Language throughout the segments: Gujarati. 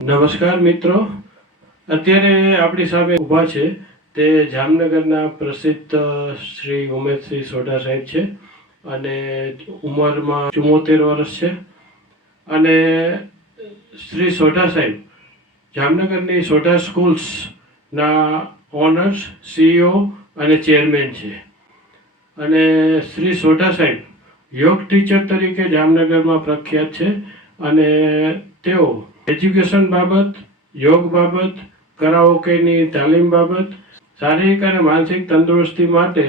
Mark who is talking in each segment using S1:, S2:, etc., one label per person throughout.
S1: નમસ્કાર મિત્રો. અત્યારે આપણી સામે ઊભા છે તે જામનગરના પ્રસિદ્ધ શ્રી ઉમેશસિંહ સોઢા સાહેબ છે અને ઉંમરમાં ચુમ્મોતેર વર્ષ છે. અને શ્રી સોઢા સાહેબ, જામનગરની સોઢા સ્કૂલ્સના ઓનર્સ સીઈઓ અને ચેરમેન છે. અને શ્રી સોઢા સાહેબ યોગ ટીચર તરીકે જામનગરમાં પ્રખ્યાત છે અને તેઓ એજ્યુકેશન બાબત, યોગ બાબત કરાઓકેની તાલીમ બાબત, શારીરિક અને માનસિક તંદુરસ્તી માટે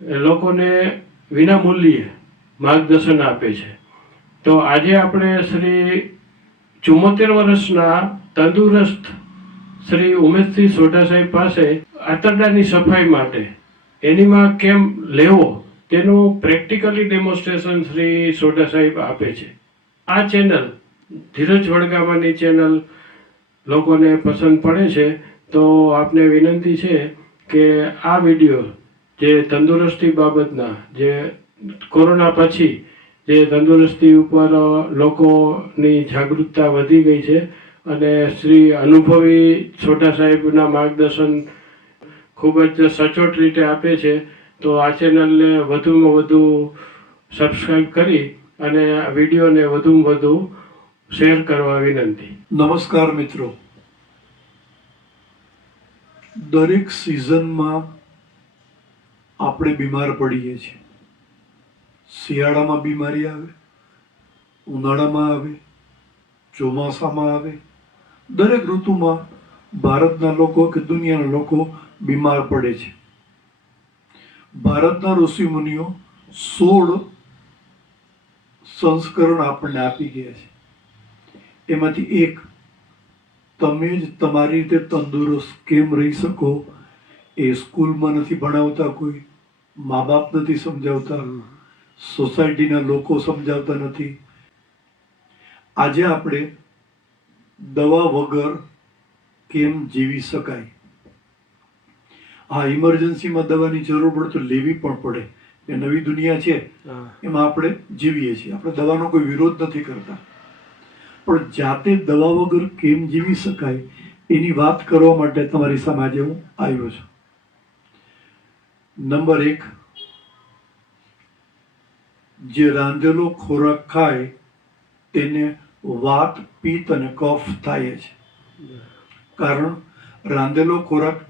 S1: લોકોને વિનામૂલ્યે માર્ગદર્શન આપે છે. તો આજે આપણે શ્રી ચુમ્મોતેર વર્ષના તંદુરસ્ત શ્રી ઉમેશસિંહ સોઢા સાહેબ પાસે આંતરડાની સફાઈ માટે એનીમાં કેમ લેવો તેનું પ્રેક્ટિકલી ડેમોન્સ્ટ્રેશન શ્રી સોઢા સાહેબ આપે છે. આ ચેનલ ધીરજ વડગામાની ચેનલ લોકોને પસંદ પડે છે, તો આપને વિનંતી છે કે આ વીડિયો જે તંદુરસ્તી બાબતના, જે કોરોના પછી જે તંદુરસ્તી ઉપર લોકોની જાગૃતતા વધી ગઈ છે અને શ્રી અનુભવી છોટા સાહેબના માર્ગદર્શન ખૂબ જ સચોટ રીતે આપે છે, તો આ ચેનલને વધુમાં વધુ સબસ્ક્રાઈબ કરી અને વિડીયોને વધુમાં વધુ શેર કરવા વિનંતી.
S2: નમસ્કાર મિત્રો. દરેક સિઝનમાં આપણે બીમાર પડીએ છીએ. શિયાળામાં બીમારી આવે, ઉનાળામાં આવે, ચોમાસામાં આવે. દરેક ઋતુમાં ભારતના લોકો કે દુનિયાના લોકો બીમાર પડે છે. ભારતના ઋષિમુનિઓ સોળ સંસ્કરણ આપણને આપી ગયા છે. એમાંથી એક તમે જ તમારી રીતે તંદુરસ્ત કેમ રહી શકો? એ સ્કૂલમાં નથી ભણાવતા કોઈ મા બાપ નથી સમજાવતા સોસાયટીના લોકો સમજાવતા નથી. આજે આપણે દવા વગર કેમ જીવી શકાય? હા ઇમરજન્સીમાં દવાની જરૂર પડે તો લેવી પણ પડે. એ નવી દુનિયા છે એમાં આપણે જીવીએ છીએ. આપણે દવાનો કોઈ વિરોધ નથી કરતા. પણ જાતે દવા વગર કેમ જીવી શકાય એની વાત કરવા માટે તમારી સામે આજે હું આવ્યો છું. નંબર એક, જે રાંધેલો ખોરાક ખાય તેને વાત પિત્ત અને કફ થાય છે. કારણ રાંધેલો ખોરાક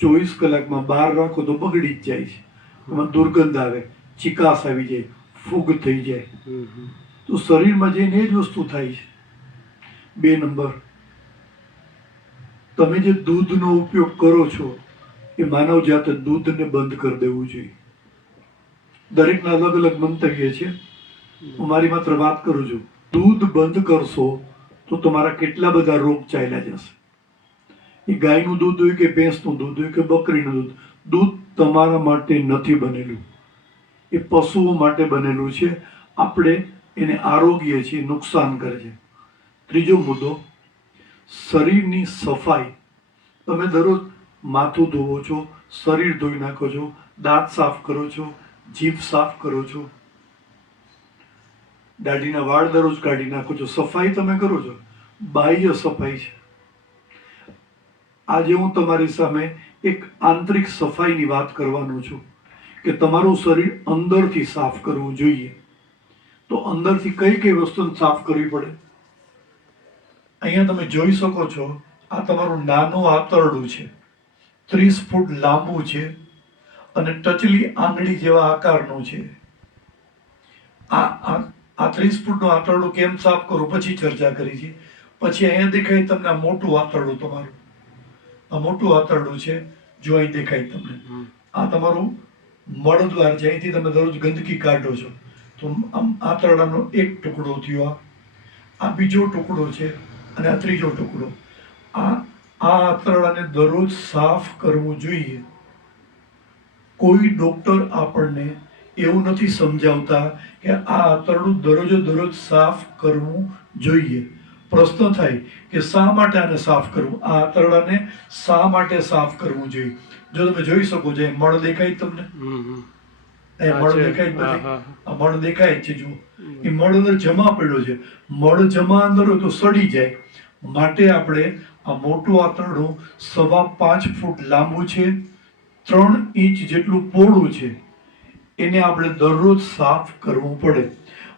S2: ચોવીસ કલાકમાં બહાર રાખો તો બગડી જ જાય છે. એમાં દુર્ગંધ આવે, ચિકાસ આવી જાય, ફૂગ થઈ જાય. તો શરીરમાં જઈને એ જ વસ્તુ થાય છે. બે નંબર. તમે જે દૂધનો ઉપયોગ કરો છો, એ માનવ જાતે દૂધને બંધ કરી દેવું જોઈએ. દરેકના અલગ અલગ મંતવ્ય છે. હું મારી માત્ર વાત કરું છું. દૂધ બંધ કરશો તો તમારા કેટલા બધા રોગ ચાલ્યા જશે. એ ગાયનું દૂધ હોય કે ભેંસનું દૂધ હોય કે બકરીનું દૂધ દૂધ તમારા માટે નથી બનેલું. એ પશુઓ માટે બનેલું છે. આપણે એને આરોગ્ય છે, નુકસાન કરે છે ત્રીજો મુદ્દો, શરીરની સફાઈ. તમે દરરોજ માથું ધોવો છો, શરીર ધોઈ નાખો છો, દાંત સાફ કરો છો, જીભ સાફ કરો છો. દાઢીના વાળ દરરોજ કાઢી નાખો છો. સફાઈ તમે કરો છો? બાહ્ય સફાઈ છે. આજે હું તમારી સામે એક આંતરિક સફાઈની વાત કરવાનો છું કે તમારું શરીર અંદરથી સાફ કરવું જોઈએ. તો અંદરથી કઈ કઈ વસ્તુને સાફ કરવી પડે? અહીંયા તમે જોઈ શકો છો આ તમારું નાનું આંતરડું છે. ત્રીસ ફૂટ લાંબુ છે અને ટચલી આંગળી જેવા આકારનું છે. આ આ ત્રીસ ફૂટનું આંતરડું કેમ સાફ કરું? પછી ચર્ચા કરી છે. પછી અહીંયા દેખાય તમને આ મોટું આંતરડું તમારું. આ મોટું આંતરડું છે જો અહીં દેખાય તમને. આ તમારું મળદ્વાર છે. અહીંથી તમે દરરોજ ગંદકી કાઢો છો. તો આમ આંતરડાનો એક ટુકડો થયો આ. આ બીજો ટુકડો છે અને આ ત્રીજો ટુકડો. આ આ આંતરડાને દરરોજ સાફ કરવું જોઈએ. કોઈ ડોક્ટર આપણને એવું નથી સમજાવતા કે આ આંતરડું દરરોજ દરરોજ સાફ કરવું જોઈએ. પ્રશ્ન થાય કે શા માટે આને સાફ કરવું? આ આંતરડાને શા માટે સાફ કરવું જોઈએ? જો તમે જોઈ શકો છો મળ દેખાય તમને. એ મળ દેખાય. આ મળ દેખાય છે જુઓ. એ મળ અંદર જમા પડ્યો છે. મળ જમા અંદર હોય તો સડી જાય. માટે આપણે આ મોટું આંતરડું સવા પાંચ ફૂટ લાંબુ છે. ત્રણ ઇંચ જેટલું પહોળું છે. એને આપણે દરરોજ સાફ કરવું પડે.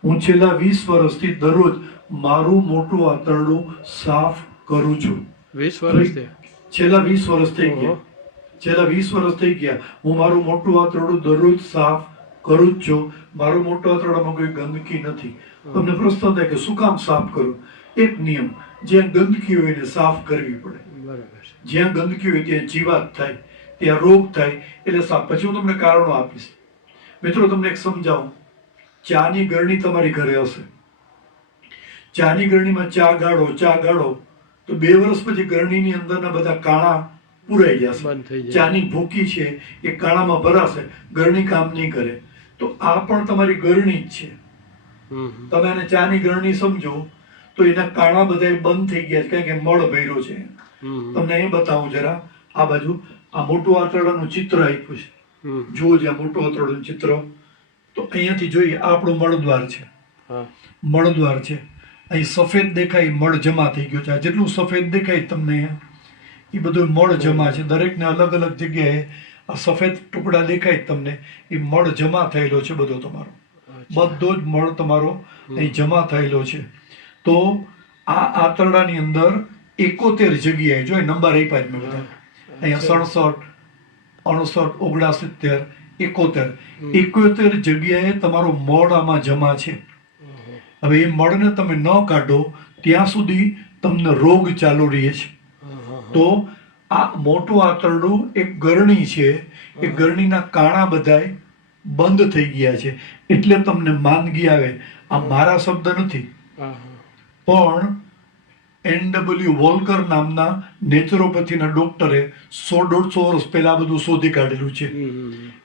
S2: હું છેલ્લા વીસ વર્ષથી દરરોજ મારું મોટું આંતરડું સાફ કરું છું.
S1: વીસ વર્ષથી?
S2: છેલ્લા વીસ વર્ષથી છેલ્લા વીસ વર્ષ થઈ ગયા. હું મારું મોટું આંતરડું દરરોજ સાફ કરું જ છું. મારું મોટું આંતરડામાં કોઈ ગંદકી નથી. તમને પ્રશ્ન થાય કે શું કામ સાફ કરું? એક નિયમ જ્યાં ગંદકી હોય એને સાફ કરવી પડે. જ્યાં ગંદકી હોય ત્યાં જીવાત થાય ત્યાં રોગ થાય એટલે સાફ. પછી હું તમને કારણો આપીશ. મિત્રો તમને એક સમજાવું. ચાની ગરણી તમારી ઘરે હશે. ચાની ગરણીમાં ચા ગાળો ચા ગાળો. તો બે વર્ષ પછી ગરણીની અંદરના બધા કાણા પુરાઈ જશે ચાની ભૂકી છે એ કાળામાં ભરાશે ગરણી કામ નહીં કરે. તો આ પણ તમારી ગરણી જ છે. તમે એને ચાની ગરણી સમજો તો એના કાળા બધા બંધ થઈ ગયા છે કારણ કે મળ ભર્યો છે. તમને અહીં બતાવું જરા આ બાજુ આ મોટું આંતરડાનું ચિત્ર આપ્યું છે. જુઓ જે આ મોટું આંતરડાનું ચિત્ર. તો અહીંયાથી જોઈએ આ આપણું મળદ્વાર છે. મળદ્વાર છે. અહીં સફેદ દેખાય મળ જમા થઈ ગયો છે. આ જેટલું સફેદ દેખાય તમને અહીંયા એ બધું મળ જમા છે. દરેકને અલગ અલગ જગ્યાએ આ સફેદ ટુકડા દેખાય તમને એ મળ જમા થયેલો છે બધો તમારો. બધો જ મળ તમારો અહીં જમા થયેલો છે. તો આ આંતરડાની અંદર એકોતેર જગ્યાએ જો નંબર આપ્યા જ મેં બધા. અહીંયા સડસઠ અણસઠ ઓગણસિત્તેર એકોતેર. એકોતેર જગ્યાએ તમારો મળ આમાં જમા છે. હવે એ મળને તમે ન કાઢો ત્યાં સુધી તમને રોગ ચાલુ રહે છે. તો આ મોટું આંતરડું એક ગરણી છે. એ ગરણીના કાણા બધાય બંધ થઈ ગયા છે. એટલે તમને માંદગી આવે. આ મારા શબ્દ નથી. પણ એન ડબલ્યુ વોલ્કર નામના નેચરોપેથીના ડોક્ટરે સો દોઢસો વર્ષ પહેલા બધું શોધી કાઢેલું છે.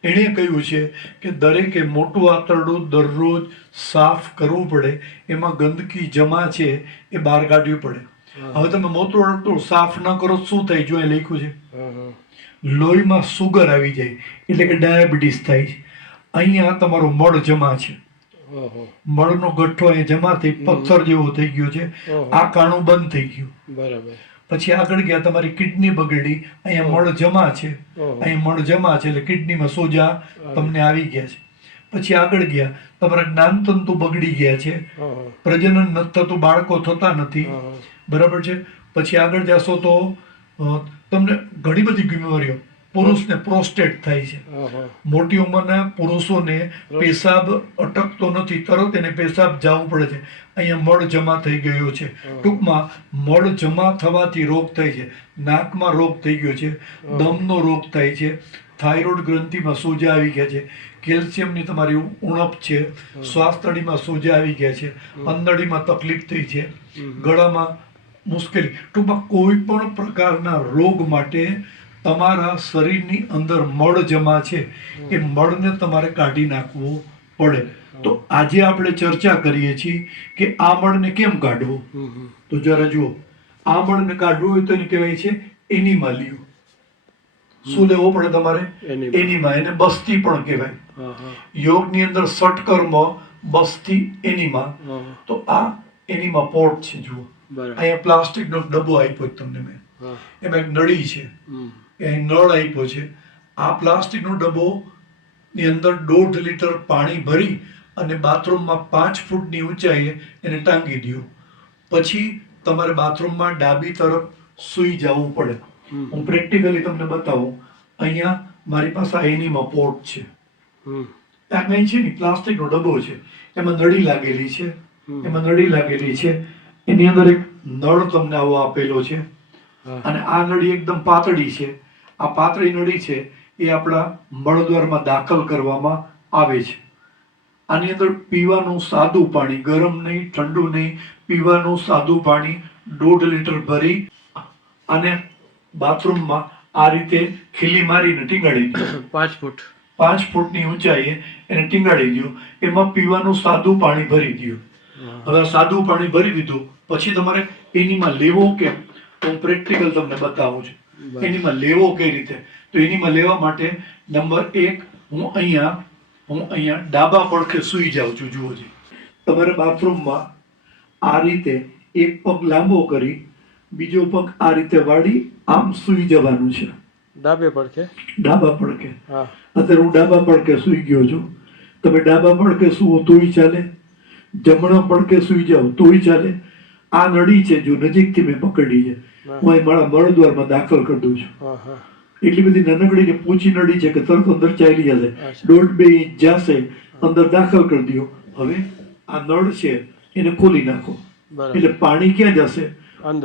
S2: એણે કહ્યું છે કે દરેકે મોટું આંતરડું દરરોજ સાફ કરવું પડે. એમાં ગંદકી જમા છે એ બહાર કાઢવી પડે. હવે તમે મોટું સાફ ન કરો શું થાય જો એ લખ્યું છે. લોહીમાં સુગર આવી જાય એટલે કે ડાયાબિટીસ થાય છે. અહીંયા તમારો મળ જમા છે. મળનો ગઠ્ઠો એ જમા થઈ પથ્થર જેવો થઈ ગયો છે. આ કાણું બંધ થઈ ગયું.
S1: બરાબર.
S2: પછી આગળ ગયા તમારી કિડની બગડી અહીંયા મળ જમા છે. અહીંયા મળ જમા છે એટલે કિડનીમાં સોજા તમને આવી ગયા છે. પછી આગળ ગયા તમારા જ્ઞાનતંતુ બગડી ગયા છે. પ્રજનન થતું બાળકો થતા નથી. બરાબર છે? પછી આગળ જશો તો તમને ઘણી બધી બીમારીઓ પુરુષને પ્રોસ્ટેટ થાય છે. મોટી ઉંમરના પુરુષોને પેશાબ અટકતો નથી તરત એને પેશાબ જવું પડે છે. અહીંયા મળ જમા થઈ ગયો છે. ટૂંકમાં મળ જમા થવાથી રોગ થાય છે. નાકમાં રોગ થઈ ગયો છે. દમનો રોગ થાય છે. થાઇરોઇડ ગ્રંથિમાં સોજા આવી ગયા છે. કેલ્શિયમની તમારી ઉણપ છે. શ્વાસતડીમાં સોજા આવી ગયા છે. અંદડીમાં તકલીફ થઈ છે. ગળામાં મુશ્કેલી. ટૂંકમાં કોઈ પણ પ્રકારના રોગ માટે તમારા શરીરની અંદર મળ જમા છે. એ મળને તમારે કાઢી નાખવો પડે. તો આજે આપણે ચર્ચા કરીએ છીએ કે આ મળને કેમ કાઢવો. તો જરા જુઓ. આ મળને કાઢવું હોય તો એને કહેવાય છે એનિમાલિયું લ્યુ શું લેવો પડે તમારે. એનિમા એને બસ્તી પણ કહેવાય. યોગની અંદર સટકર્મ બસ્તી એનિમા તો આ એનિમા પોટ છે જુઓ. અહીંયા પ્લાસ્ટિકનો ડબ્બો આપ્યો તમને મેં. એમાં એક નળી છે. અહીં નળ આપ્યો છે. આ પ્લાસ્ટિકનો ડબ્બો ની અંદર દોઢ લીટર પાણી ભરી અને બાથરૂમમાં પાંચ ફૂટની ઊંચાઈએ એને ટાંગી દો પછી તમારે બાથરૂમમાં ડાબી તરફ સૂઈ જવું પડે. હું પ્રેક્ટિકલી તમને બતાવું. અહીંયા મારી પાસે આ એનીમાં પોટ છે. આ કંઈ છે ને? પ્લાસ્ટિકનો ડબ્બો છે. એમાં નળી લાગેલી છે. એમાં નળી લાગેલી છે. એની અંદર એક નળ તમને આવો આપેલો છે. અને આ નળી એકદમ પાતળી છે. આ પાતળી નળી છે એ આપણા મળદ્વારમાં દાખલ કરવામાં આવે છે. આની અંદર પીવાનું સાદું પાણી ગરમ નહીં ઠંડુ નહીં પીવાનું સાદું પાણી દોઢ લીટર ભરી અને બાથરૂમમાં આ રીતે ખીલી મારીને ટીંગાડી
S1: પાંચ ફૂટ.
S2: પાંચ ફૂટની ઊંચાઈએ એને ટીંગાડી દો. એમાં પીવાનું સાદું પાણી ભરી દો. હવે સાદું પાણી ભરી દીધું. પછી તમારે એનીમાં લેવો કેમ? તો હું પ્રેક્ટિકલ તમને બતાવું છું. એનીમાં લેવો કઈ રીતે? તો એનીમાં લેવા માટે નંબર એક હું અહીંયા હું અહીંયા ડાબા પડખે સૂઈ જાઉં છું જુઓ જી. તમારે બાથરૂમમાં આ રીતે એક પગ લાંબો કરી બીજો પગ આ રીતે વાળી આમ સૂઈ જવાનું છે.
S1: ડાબે પડખે?
S2: ડાબા પડકે અત્યારે હું ડાબા પડકે સૂઈ ગયો છું. તમે ડાબા પડખે સુવો તોય ચાલે. જમણા પડકે સૂઈ જાઓ તોય ચાલે. આ નળી છે જો નજીકથી મેં પકડી છે. હું. અહીં મારા મળદ્વારમાં દાખલ કરી દઉં છું. એટલી બધી નાનકડી ને પૂછી નળી છે કે તરત અંદર ચાલી જશે. દોઢ બે ઇંચ જશે અંદર દાખલ કરી દો. હવે આ નળ છે એને ખોલી નાખો. એટલે પાણી ક્યાં જશે?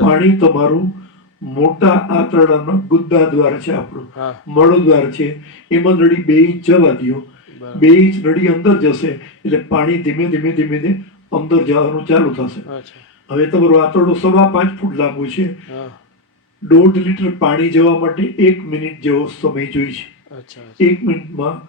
S2: પાણી તમારું મોટા આંતરડાનો ગુદ્દા દ્વાર છે આપણું.
S1: હા.
S2: મળદ્વાર છે. એમાં નળી બે ઇંચ જવા દો. બે ઇંચ નળી અંદર જશે એટલે પાણી ધીમે ધીમે ધીમે ધીમે અંદર જવાનું ચાલુ થશે. હવે તમારું આંતરડું સવા પાંચ ફૂટ લાંબુ છે. દોઢ લીટર પાણી જવા માટે એક મિનિટ જેવો સમય જોઈએ
S1: છે.
S2: એક મિનિટમાં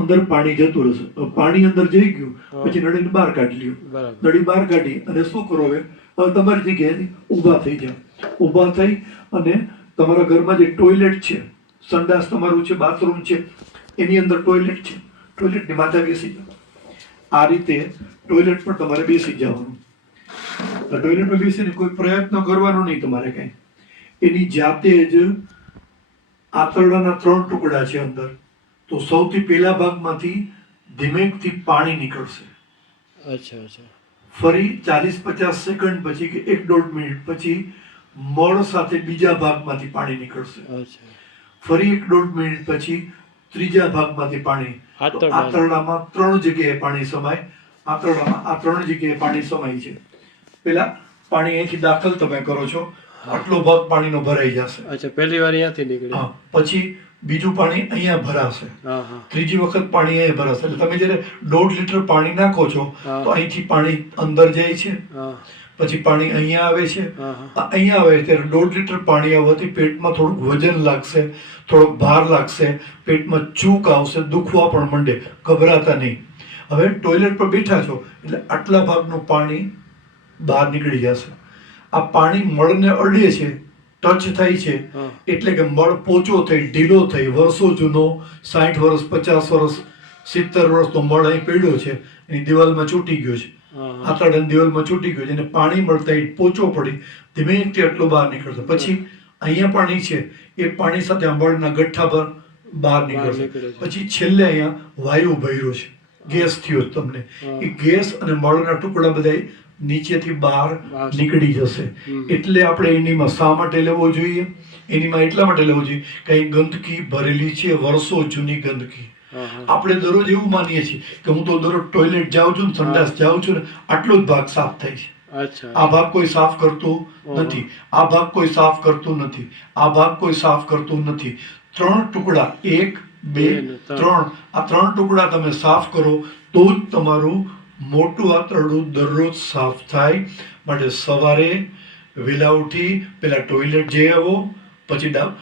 S2: અંદર પાણી જતું રહેશે. પાણી અંદર જઈ ગયું પછી નળીને બહાર કાઢી લ્યો. નળી બહાર કાઢી અને શું કરો હવે? હવે તમારી જગ્યાએ ઊભા થઈ જાઓ. ઊભા થઈ અને તમારા ઘરમાં જે ટોયલેટ છે સંડાસ તમારું છે બાથરૂમ છે એની અંદર ટોયલેટ છે. ટોયલેટની માથે બેસી જાઓ. આ રીતે ટોયલેટ પર તમારે બેસી જવાનું. ટોયલેટમાં બેસીને કોઈ પ્રયત્ન કરવાનો નહીં તમારે કાંઈ. એની જાતે જ આંતરડાના ત્રણ ટુકડા છે અંદર. તો સૌથી પહેલા ભાગમાંથી ધીમેકથી પાણી નીકળશે.
S1: અચ્છા અચ્છા.
S2: ફરી ચાલીસ પચાસ સેકન્ડ પછી કે એક દોઢ મિનિટ પછી મળ સાથે બીજા ભાગમાંથી પાણી નીકળશે.
S1: અચ્છા.
S2: ફરી એક દોઢ મિનિટ પછી ત્રીજા ભાગમાંથી પાણી. આંતરડામાં ત્રણ જગ્યાએ પાણી સમાય. આંતરડામાં આ ત્રણ જગ્યાએ પાણી સમાય છે. પેલા પાણી અહીંથી દાખલ તમે કરો છો આટલો ભાગ પાણીનો ભરાઈ જશે.
S1: અચ્છા પહેલી વાર અહીંયાથી નીકળે
S2: હા પછી બીજું પાણી અહીંયા ભરાશે. ત્રીજી વખત પાણી અહીંયા ભરાશે. એટલે તમે જ્યારે દોઢ લીટર પાણી નાખો છો તો અહીંથી પાણી અંદર જાય છે. પછી પાણી અહીંયા આવે છે. અહીંયા આવે ત્યારે દોઢ લીટર પાણી આવવાથી પેટમાં થોડુંક વજન લાગશે થોડોક ભાર લાગશે પેટમાં ચૂક આવશે દુખવા પણ માંડે. ગભરાતા નહીં. હવે ટોયલેટ પર બેઠા છો એટલે આટલા ભાગનું પાણી બહાર નીકળી જશે. આ પાણી મળને અડે છે ટચ થાય છે એટલે કે મળ પોચો થઈ ઢીલો થઈ વર્ષો જૂનો સાઠ વર્ષ પચાસ વર્ષ સિત્તેર વર્ષનો મળ અહીં પડ્યો છે એની દિવાલમાં છૂટી ગયો છે.
S1: હા.
S2: દિવાલમાં છૂટી ગયો છે અને પાણી મળતા એ પોચો પડી ધીમે એટલો બહાર નીકળશે. પછી અહીંયા પાણી છે એ પાણી સાથે આ મળના ગઠ્ઠા પર બહાર નીકળશે. પછી છેલ્લે અહીંયા વાયુ ભર્યો છે ગેસ થયો તમને. એ ગેસ અને મળના ટુકડા બધા નીચેથી બહાર. નીકળી જશે. એટલે આપણે એનીમાં શા માટે લેવો જોઈએ? એનીમાં એટલા માટે લેવો જોઈએ કે એ ગંદકી ભરેલી છે વર્ષો જૂની ગંદકી. આપણે દરરોજ એવું માનીએ છીએ કે હું તો દરરોજ ટોયલેટ જાઉં છું સંડાસ જાઉં છું ને આટલો જ ભાગ સાફ થાય છે. આ ભાગ કોઈ સાફ કરતું નથી. આ ભાગ કોઈ સાફ કરતું નથી. આ ભાગ કોઈ સાફ કરતું નથી. ત્રણ ટુકડા એક બે.
S1: ત્રણ.
S2: આ ત્રણ ટુકડા તમે સાફ કરો તો જ તમારું મોટું આંતરડું દરરોજ સાફ થાય, માટે સવારે વહેલા ઉઠી પેલા ટોયલેટ જઈ આવો, પછી ડા,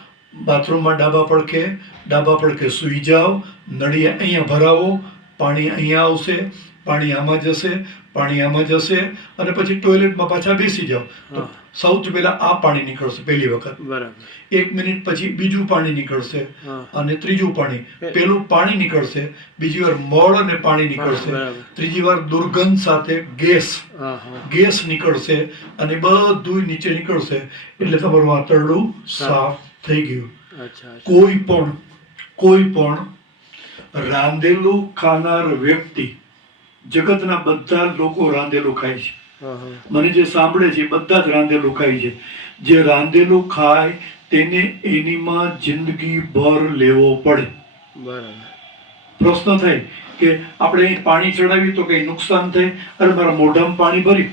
S2: બાથરૂમમાં ડાબા પડખે ડાબા પડખે સૂઈ જાઓ, નળિયા અહીંયા ભરાવો, પાણી અહીંયા આવશે પાણી આમાં જશે પાણી આમાં જશે અને પછી ટોયલેટમાં પાછા બેસી જાઓ. તો સૌથી પહેલા આ પાણી નીકળશે પહેલી વખત. એક મિનિટ પછી બીજું પાણી નીકળશે અને ત્રીજું પાણી. પેલું પાણી નીકળશે બીજી વાર મળ અને પાણી નીકળશે ત્રીજી વાર દુર્ગંધ સાથે ગેસ. ગેસ નીકળશે અને બધું નીચે નીકળશે. એટલે તમારું આંતરડું સાફ થઈ ગયું. કોઈ પણ કોઈ પણ રાંધેલું ખાનાર વ્યક્તિ જગતના બધા લોકો રાંધેલું ખાય છે. મને જે સાંભળે છે બધા જ રાંધેલું ખાય છે. જે રાંધેલું ખાય તેને એનીમાં જિંદગી ભર લેવો પડે. પ્રશ્ન થાય કે આપણે અહીં પાણી ચડાવી તો કઈ નુકસાન થાય? અરે મારા મોઢામાં પાણી ભરી.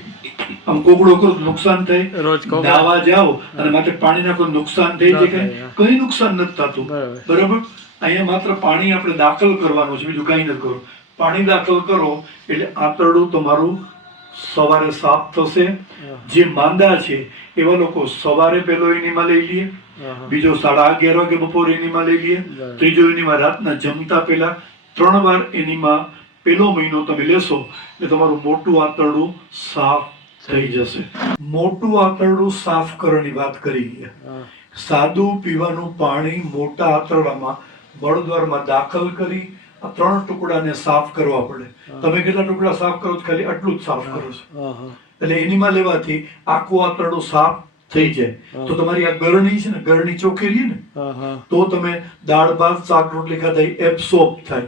S2: આમ કોગળો કરો નુકસાન થાય.
S1: રોજ
S2: નાવા જાઓ અને માથે પાણી નાખો નુકસાન થઈ જાય. કઈ નુકસાન નથી થતું.
S1: બરાબર.
S2: બરાબર? અહીંયા માત્ર પાણી આપણે દાખલ કરવાનું છે બીજું કઈ નથી કરવું પાણી દાખલ કરો એટલે આંતરડું તમારું સવારે સાફ થશે. જે માંદા છે એવા લોકો સવારે પહેલો એનીમાં લઈ લઈએ બીજો સાડા અગિયાર વાગે બપોરે એનીમાં લઈ લઈએ ત્રીજો એનીમાં રાતના જમતા પહેલા ત્રણ વાર એનીમાં પેલો મહિનો તમે લેશો એટલે તમારું મોટું આંતરડું સાફ થઈ જશે. મોટું આંતરડું સાફ કરવાની વાત કરી સાદું પીવાનું પાણી મોટા આંતરડામાં બળદ્વારમાં દાખલ કરી આ ત્રણ ટુકડાને સાફ કરવા પડે. તમે કેટલા ટુકડા સાફ કરો છો? ખાલી આટલું જ સાફ કરો છો. એટલે એનીમાં લેવાથી આખું આંતરડું સાફ થઈ જાય. તો તમારી આ ગરણી છે ને ગરણી ચોખ્ખી રહી ને તો તમે દાળ ભાત શાક રોટલી ખાધા એબ્સોર્બ થાય.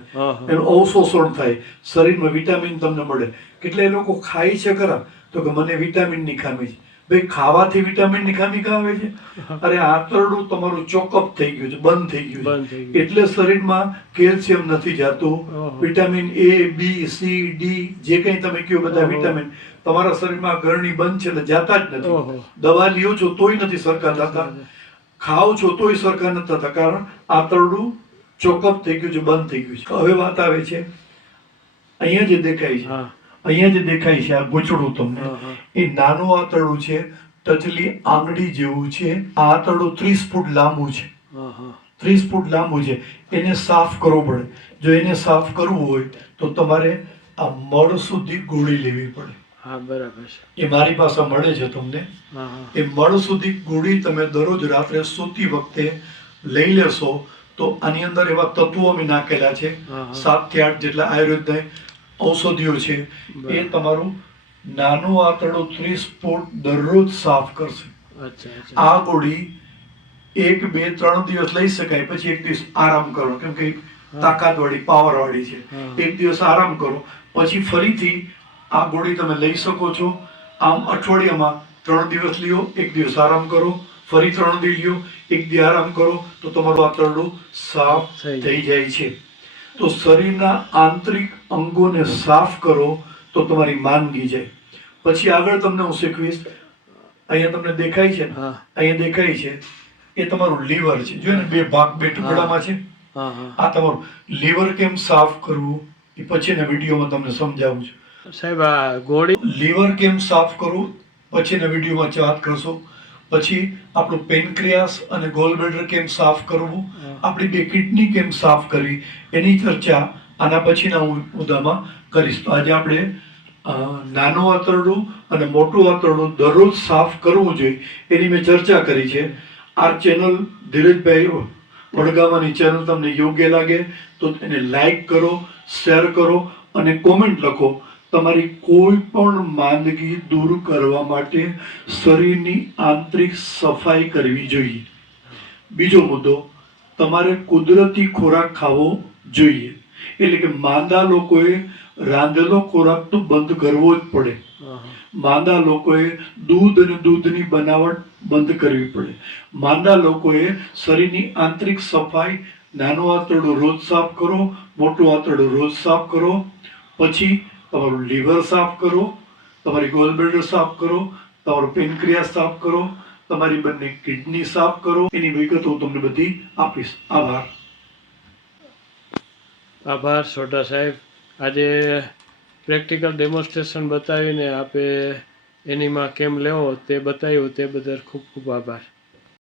S2: એનું અવશોષણ થાય. શરીરમાં વિટામિન તમને મળે. કેટલા લોકો ખાય છે ખરા તો કે મને વિટામિનની ખામી છે. ભાઈ ખાવાથી વિટામિનની ખામી કાં આવે છે? અરે આંતરડું તમારું ચોકઅપ થઈ ગયું છે બંધ થઈ ગયું છે. એટલે શરીરમાં કેલ્શિયમ નથી જાતું. Vitamin A B C D જે કંઈ તમે કહો બધા વિટામિન તમારા શરીરમાં ગરણી બંધ છે એટલે જાતા જ નથી. દવા લ્યો છો તોય નથી સરકાર થતા. ખાઓ છો તોય સરકાર નથી થતા. કારણ આંતરડું ચોકઅપ થઈ ગયું છે બંધ થઈ ગયું છે. હવે વાત આવે છે અહીંયા જે દેખાય છે. અહીંયા જે દેખાય છે આ ગૂંચળું તમને. એ નાનું આંતરડું છે ટચલી આંગળી જેવું છે. આ આંતરડું ત્રીસ ફૂટ લાંબુ છે. ત્રીસ ફૂટ લાંબુ છે. એને સાફ કરવો પડે. જો એને સાફ કરવું હોય તો તમારે આ મળ સુધી ગોળી લેવી પડે.
S1: હા બરાબર છે.
S2: એ મારી પાસે મળે છે તમને. એ મળ સુધી ગોળી તમે દરરોજ રાત્રે સૂતી વખતે લઈ લેશો તો આની અંદર એવા તત્વો અમે નાખેલા છે. સાતથી આઠ જેટલા આયુર્વેદની ઔષધિઓ છે એ તમારું નાનું આંતરડું ત્રીસ ફૂટ દરરોજ સાફ કરશે. આ ગોળી એક બે ત્રણ દિવસ લઈ શકાય પછી એક દિવસ આરામ કરો. કેમ કે તાકાત વાળી પાવર વાળી છે. એક દિવસ આરામ કરો પછી ફરીથી આ ગોળી તમે લઈ શકો છો. આમ અઠવાડિયામાં ત્રણ દિવસ લ્યો એક દિવસ આરામ કરો ફરી ત્રણ દિવસ લ્યો એક દિવસ આરામ કરો તો તમારું આંતરડું સાફ
S1: થઈ
S2: જાય છે. તો શરીરના આંતરિક અંગોને સાફ કરો તો તમારી માંદગી જાય. પછી આગળ તમને હું શીખવીશ અહીંયા તમને દેખાય છે ને અહીંયા દેખાય છે એ તમારું લીવર છે. જો ને બે ભાગ બે ટુકડામાં છે? આ તમારું લીવર કેમ સાફ કરવું એ પછીના વિડીયોમાં તમને સમજાવું છું.
S1: સાહેબ ગોળી
S2: લીવર કેમ સાફ કરવું પછીના વિડીયોમાં વાત કરશું. પછી આપણું પેનક્રિયાસ અને ગોલબ્લેડર કેમ સાફ કરવું? આપણી બે કિડની કેમ સાફ કરવી? એની ચર્ચા આના પછીના મુદ્દામાં કરીશ. તો આજે આપણે નાનું આંતરડું અને મોટું આંતરડું દરરોજ સાફ કરવું જોઈએ એની મેં ચર્ચા કરી છે. આ ચેનલ ધીરજભાઈ વડગાવાની ચેનલ તમને યોગ્ય લાગે તો એને લાઈક કરો શેર કરો અને કોમેન્ટ લખો. તમારી કોઈ પણ માંદગી દૂર કરવા માટે શરીરની આંતરિક સફાઈ કરવી જોઈએ. બીજો મુદ્દો તમારે કુદરતી ખોરાક ખાવો જોઈએ. એટલે કે માંદા લોકોએ રાંધેલો ખોરાક તો બંધ કરવો જ પડે. માંદા લોકોએ દૂધ અને દૂધની બનાવટ બંધ કરવી પડે. માંદા લોકોએ શરીરની આંતરિક સફાઈ નાનું આંતરડું રોજ સાફ કરો મોટું આંતરડું રોજ સાફ કરો. પછી તમારું લીવર સાફ કરો, તમારી ગોલબ્લેડર સાફ કરો, તમારું પેનક્રિયા સાફ કરો, તમારી બંને કિડની સાફ કરો. એની વિગતો હું તમને બધી આપીશ. આભાર.
S1: આભાર છોટા સાહેબ. આજે પ્રેક્ટિકલ ડેમોન્સ્ટ્રેશન બતાવીને આપે એનીમાં કેમ લેવો તે બતાવ્યું, તે બદલ ખૂબ ખૂબ આભાર.